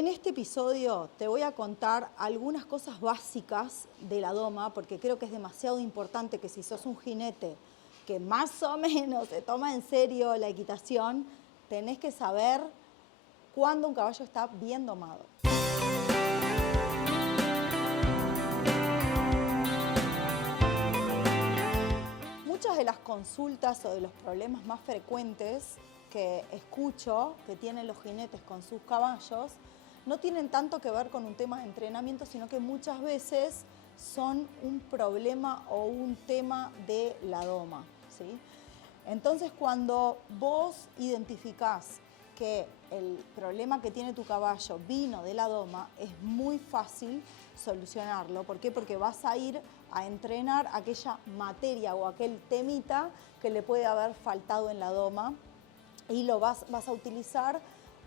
En este episodio te voy a contar algunas cosas básicas de la doma, porque creo que es demasiado importante que si sos un jinete que más o menos se toma en serio la equitación, tenés que saber cuándo un caballo está bien domado. Muchas de las consultas o de los problemas más frecuentes que escucho que tienen los jinetes con sus caballos no tienen tanto que ver con un tema de entrenamiento, sino que muchas veces son un problema o un tema de la doma, ¿sí? Entonces, cuando vos identificás que el problema que tiene tu caballo vino de la doma, es muy fácil solucionarlo. ¿Por qué? Porque vas a ir a entrenar aquella materia o aquel temita que le puede haber faltado en la doma y lo vas a utilizar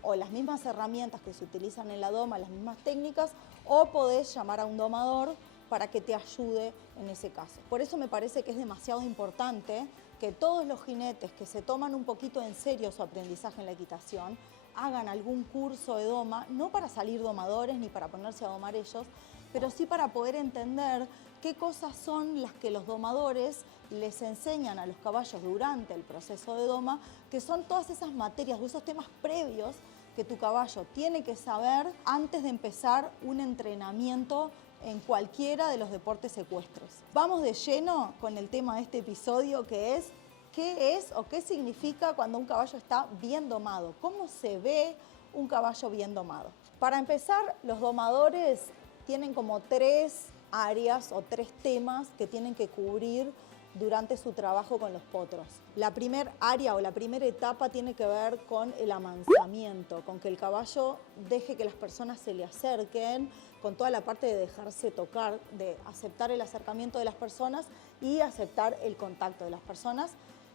o las mismas herramientas que se utilizan en la doma, las mismas técnicas, o podés llamar a un domador para que te ayude en ese caso. Por eso me parece que es demasiado importante que todos los jinetes que se toman un poquito en serio su aprendizaje en la equitación hagan algún curso de doma, no para salir domadores ni para ponerse a domar ellos, pero sí para poder entender qué cosas son las que los domadores les enseñan a los caballos durante el proceso de doma, que son todas esas materias o esos temas previos que tu caballo tiene que saber antes de empezar un entrenamiento en cualquiera de los deportes ecuestres. Vamos de lleno con el tema de este episodio, que es qué es o qué significa cuando un caballo está bien domado. ¿Cómo se ve un caballo bien domado? Para empezar, los domadores tienen como tres áreas o tres temas que tienen que cubrir durante su trabajo con los potros. La primera área o la primera etapa tiene que ver con el amansamiento, con que el caballo deje que las personas se le acerquen, con toda la parte de dejarse tocar, de aceptar el acercamiento de las personas y aceptar el contacto de las personas.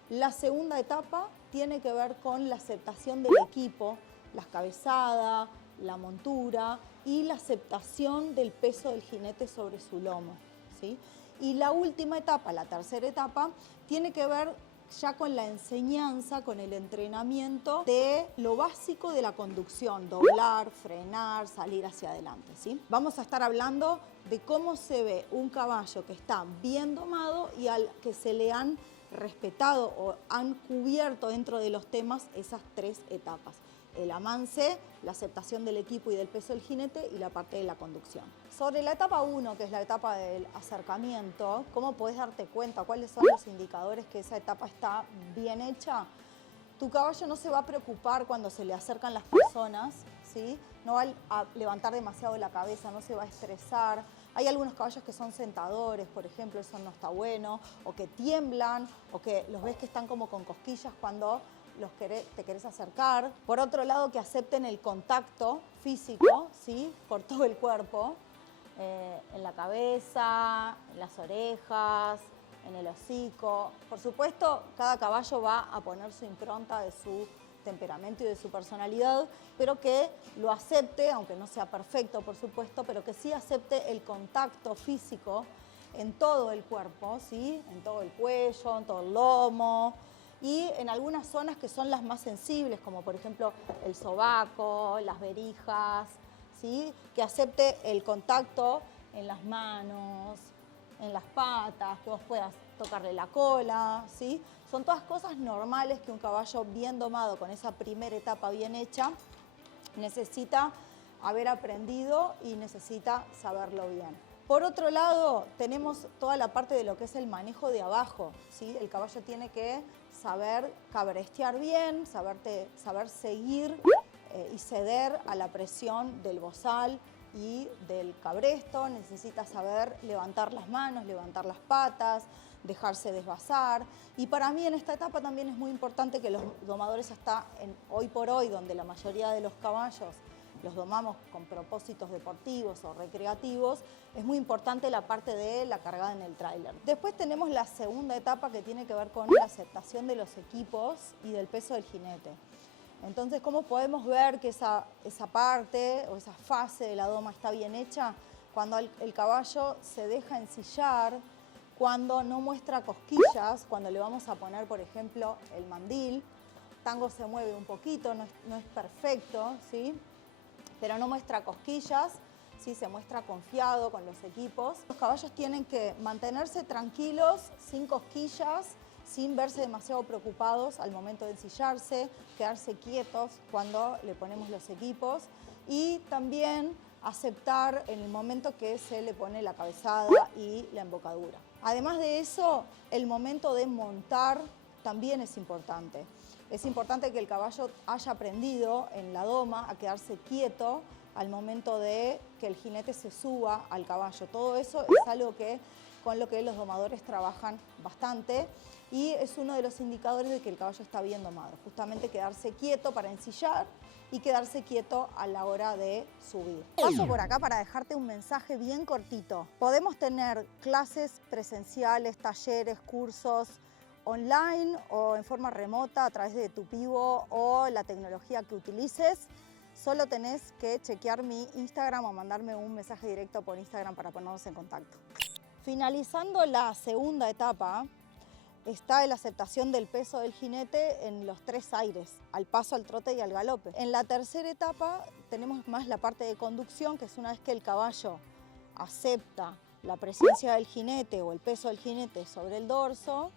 La segunda etapa tiene que ver con la aceptación del equipo, la cabezada, la montura y la aceptación del peso del jinete sobre su lomo, ¿sí? Y la última etapa, la tercera etapa, tiene que ver ya con la enseñanza, con el entrenamiento de lo básico de la conducción, doblar, frenar, salir hacia adelante, ¿sí? Vamos a estar hablando de cómo se ve un caballo que está bien domado y al que se le han respetado o han cubierto dentro de los temas esas tres etapas. El amance, la aceptación del equipo y del peso del jinete y la parte de la conducción. Sobre la etapa 1, que es la etapa del acercamiento, ¿cómo podés darte cuenta? ¿Cuáles son los indicadores que esa etapa está bien hecha? Tu caballo no se va a preocupar cuando se le acercan las personas, ¿sí? No va a levantar demasiado la cabeza, no se va a estresar. Hay algunos caballos que son sentadores, por ejemplo, eso no está bueno, o que tiemblan, o que los ves que están como con cosquillas cuando te querés acercar. Por otro lado, que acepten el contacto físico, ¿sí? Por todo el cuerpo, en la cabeza, en las orejas, en el hocico. Por supuesto, cada caballo va a poner su impronta de su temperamento y de su personalidad, pero que lo acepte, aunque no sea perfecto, por supuesto, pero que sí acepte el contacto físico en todo el cuerpo, ¿sí? En todo el cuello, en todo el lomo, y en algunas zonas que son las más sensibles, como por ejemplo el sobaco, las berijas, ¿sí? Que acepte el contacto en las manos, en las patas, que vos puedas tocarle la cola, ¿sí? Son todas cosas normales que un caballo bien domado, con esa primera etapa bien hecha, necesita haber aprendido y necesita saberlo bien. Por otro lado, tenemos toda la parte de lo que es el manejo de abajo, ¿sí? El caballo tiene que saber cabrestear bien, saber seguir y ceder a la presión del bozal y del cabresto. Necesita saber levantar las manos, levantar las patas, dejarse desvasar. Y para mí en esta etapa también es muy importante que los domadores hoy por hoy, donde la mayoría de los caballos los domamos con propósitos deportivos o recreativos, es muy importante la parte de la cargada en el tráiler. Después tenemos la segunda etapa que tiene que ver con la aceptación de los equipos y del peso del jinete. Entonces, ¿cómo podemos ver que esa parte o esa fase de la doma está bien hecha? Cuando el caballo se deja ensillar, cuando no muestra cosquillas, cuando le vamos a poner, por ejemplo, el mandil. Tango se mueve un poquito, no es perfecto, ¿sí? pero no muestra cosquillas, sí se muestra confiado con los equipos. Los caballos tienen que mantenerse tranquilos, sin cosquillas, sin verse demasiado preocupados al momento de ensillarse, quedarse quietos cuando le ponemos los equipos y también aceptar en el momento que se le pone la cabezada y la embocadura. Además de eso, el momento de montar también es importante. Es importante que el caballo haya aprendido en la doma a quedarse quieto al momento de que el jinete se suba al caballo. Todo eso es algo con lo que los domadores trabajan bastante y es uno de los indicadores de que el caballo está bien domado. Justamente quedarse quieto para ensillar y quedarse quieto a la hora de subir. Paso por acá para dejarte un mensaje bien cortito. Podemos tener clases presenciales, talleres, cursos online o en forma remota a través de tu Pivo o la tecnología que utilices. Solo tenés que chequear mi Instagram o mandarme un mensaje directo por Instagram para ponernos en contacto. Finalizando la segunda etapa, está la aceptación del peso del jinete en los 3 aires, al paso, al trote y al galope. En la tercera etapa tenemos más la parte de conducción, que es una vez que el caballo acepta la presencia del jinete o el peso del jinete sobre el dorso,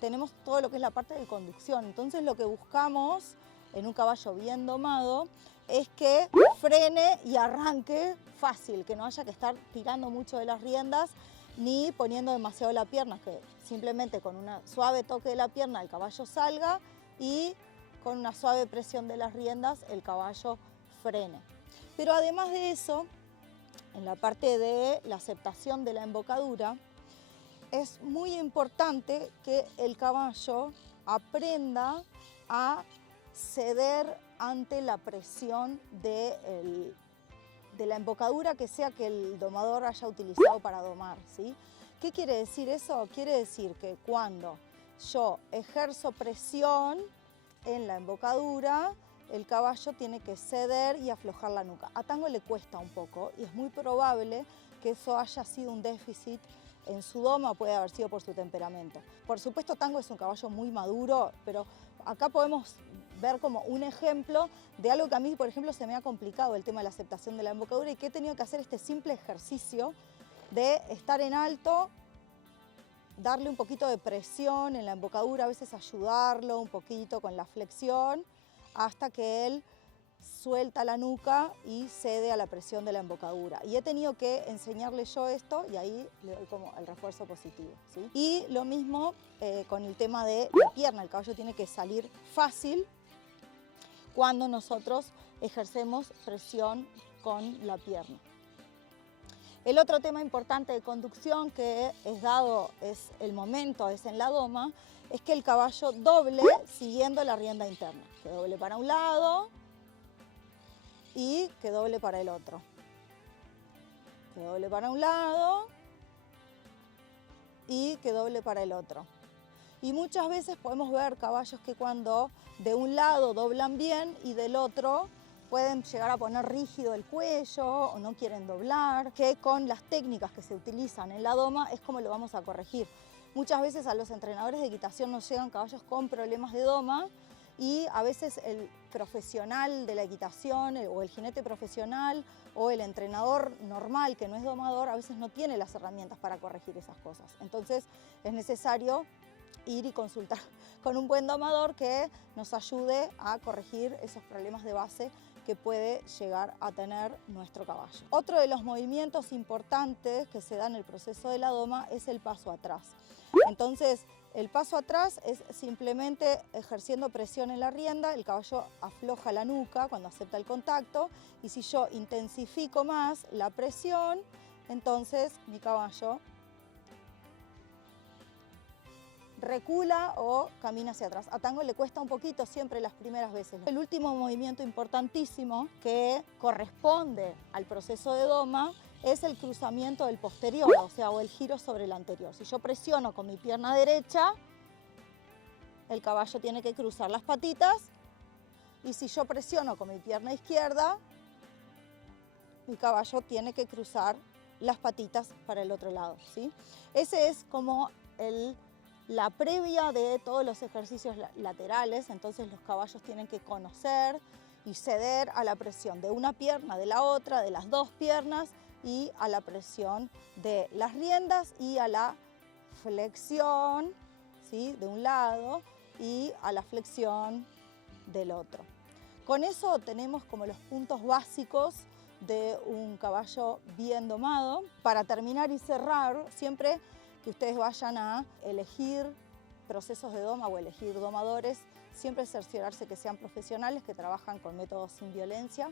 tenemos todo lo que es la parte de conducción. Entonces lo que buscamos en un caballo bien domado es que frene y arranque fácil, que no haya que estar tirando mucho de las riendas ni poniendo demasiado la pierna, que simplemente con un suave toque de la pierna el caballo salga y con una suave presión de las riendas el caballo frene. Pero además de eso, en la parte de la aceptación de la embocadura, es muy importante que el caballo aprenda a ceder ante la presión de la embocadura que sea que el domador haya utilizado para domar, ¿sí? ¿Qué quiere decir eso? Quiere decir que cuando yo ejerzo presión en la embocadura, el caballo tiene que ceder y aflojar la nuca. A Tango le cuesta un poco y es muy probable que eso haya sido un déficit en su doma, puede haber sido por su temperamento. Por supuesto, Tango es un caballo muy maduro, pero acá podemos ver como un ejemplo de algo que a mí, por ejemplo, se me ha complicado el tema de la aceptación de la embocadura y que he tenido que hacer este simple ejercicio de estar en alto, darle un poquito de presión en la embocadura, a veces ayudarlo un poquito con la flexión, hasta que él suelta la nuca y cede a la presión de la embocadura. Y he tenido que enseñarle yo esto y ahí le doy como el refuerzo positivo, ¿sí? Y lo mismo con el tema de la pierna. El caballo tiene que salir fácil cuando nosotros ejercemos presión con la pierna. El otro tema importante de conducción que es el momento, es en la doma, es que el caballo doble siguiendo la rienda interna. Que doble para un lado y que doble para el otro. Que doble para un lado y que doble para el otro. Y muchas veces podemos ver caballos que cuando de un lado doblan bien y del otro pueden llegar a poner rígido el cuello o no quieren doblar, que con las técnicas que se utilizan en la doma es como lo vamos a corregir. Muchas veces a los entrenadores de equitación nos llegan caballos con problemas de doma y a veces el profesional de la equitación o el jinete profesional o el entrenador normal que no es domador a veces no tiene las herramientas para corregir esas cosas. Entonces es necesario ir y consultar con un buen domador que nos ayude a corregir esos problemas de base que puede llegar a tener nuestro caballo. Otro de los movimientos importantes que se da en el proceso de la doma es el paso atrás. Entonces, el paso atrás es simplemente ejerciendo presión en la rienda, el caballo afloja la nuca cuando acepta el contacto y si yo intensifico más la presión, entonces mi caballo recula o camina hacia atrás. A Tango le cuesta un poquito siempre las primeras veces. El último movimiento importantísimo que corresponde al proceso de doma es el cruzamiento del posterior, o el giro sobre el anterior. Si yo presiono con mi pierna derecha, el caballo tiene que cruzar las patitas y si yo presiono con mi pierna izquierda, mi caballo tiene que cruzar las patitas para el otro lado, ¿sí? Ese es como la previa de todos los ejercicios laterales, entonces los caballos tienen que conocer y ceder a la presión de una pierna, de la otra, de las dos piernas y a la presión de las riendas y a la flexión, ¿sí?, de un lado y a la flexión del otro. Con eso tenemos como los puntos básicos de un caballo bien domado. Para terminar y cerrar, siempre que ustedes vayan a elegir procesos de doma o elegir domadores, siempre cerciorarse que sean profesionales, que trabajan con métodos sin violencia,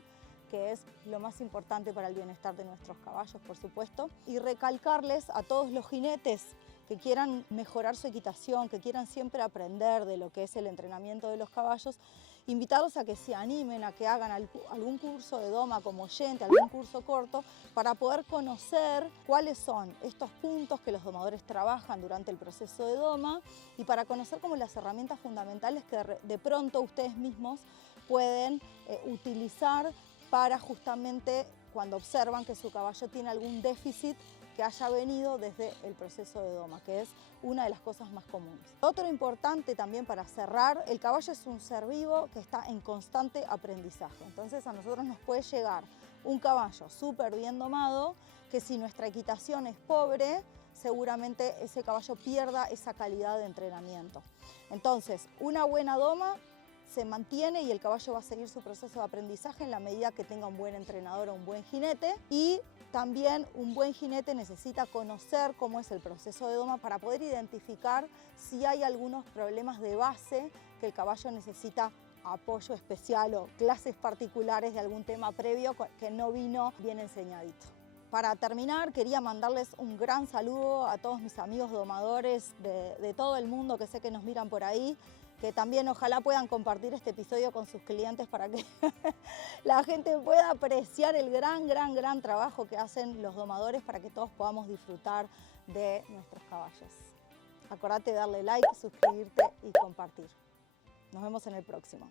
que es lo más importante para el bienestar de nuestros caballos, por supuesto. Y recalcarles a todos los jinetes que quieran mejorar su equitación, que quieran siempre aprender de lo que es el entrenamiento de los caballos, invitarlos a que se animen, a que hagan algún curso de doma como oyente, algún curso corto, para poder conocer cuáles son estos puntos que los domadores trabajan durante el proceso de doma y para conocer como las herramientas fundamentales que de pronto ustedes mismos pueden utilizar para justamente cuando observan que su caballo tiene algún déficit que haya venido desde el proceso de doma, que es una de las cosas más comunes. Otro importante también para cerrar, el caballo es un ser vivo que está en constante aprendizaje. Entonces a nosotros nos puede llegar un caballo súper bien domado, que si nuestra equitación es pobre, seguramente ese caballo pierda esa calidad de entrenamiento. Entonces, una buena doma se mantiene y el caballo va a seguir su proceso de aprendizaje en la medida que tenga un buen entrenador o un buen jinete. Y también un buen jinete necesita conocer cómo es el proceso de doma para poder identificar si hay algunos problemas de base que el caballo necesita apoyo especial o clases particulares de algún tema previo que no vino bien enseñadito. Para terminar, quería mandarles un gran saludo a todos mis amigos domadores de todo el mundo que sé que nos miran por ahí, que también ojalá puedan compartir este episodio con sus clientes para que la gente pueda apreciar el gran trabajo que hacen los domadores para que todos podamos disfrutar de nuestros caballos. Acordate de darle like, suscribirte y compartir. Nos vemos en el próximo.